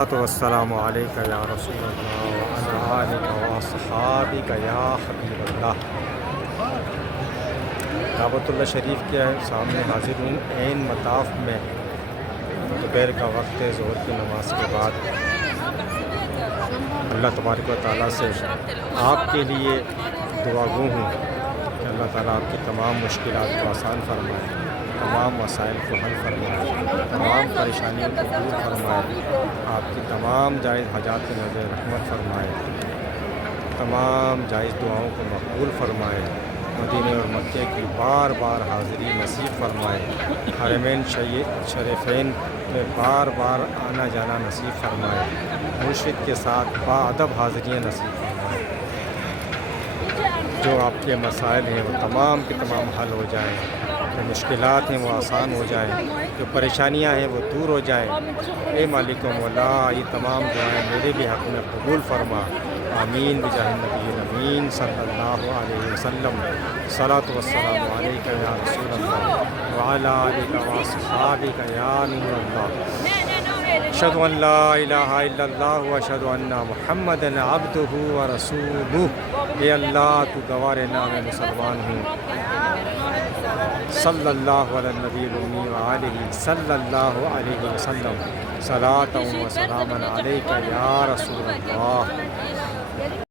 والسلام علیکہ یا رسول اللہ وعلی آلک واصحابک یا حبیب اللہ۔ کعبۃ اللہ شریف کے سامنے حاضر ہوں عین مطاف میں۔ دوپہر کا وقت ہے، ظہر کی نماز کے بعد اللہ تبارک و تعالیٰ سے آپ کے لیے دعا گو ہوں کہ اللہ تعالیٰ آپ کی تمام مشکلات کو آسان فرمائے، تمام مسائل کو حل فرمائے، تمام پریشانیوں کو دور فرمائے، آپ کی تمام جائز حاجات کی نظر رحمت فرمائے، تمام جائز دعاؤں کو مقبول فرمائے، مدینے اور مکے کی بار بار حاضری نصیب فرمائے، حرمین شریفین میں بار بار آنا جانا نصیب فرمائے، مرشد کے ساتھ باادب حاضریاں نصیب فرمائے، جو آپ کے مسائل ہیں وہ تمام کے تمام حل ہو جائیں، جو مشکلات ہیں وہ آسان ہو جائیں، جو پریشانیاں ہیں وہ دور ہو جائیں۔ اے مالک و مولا، یہ تمام دعائیں میرے بھی حق میں قبول فرما، آمین بجاہ النبی الامین صلی اللہ علیہ وسلم۔ صلاۃ والسلام علیک یا رسول اللہ وعلی آلک واصحابک یا نور اللہ۔ اشہد ان لا الہ الا اللہ واشہد ان محمد عبدہ ورسولہ۔ اے اللہ تو گواہ رہنا میں مسلمان ہوں۔ صلی اللہ علی النبی الامی وآلہ صلی اللہ علیہ وسلم۔ صلاۃ و سلاما علیک یا رسول اللہ۔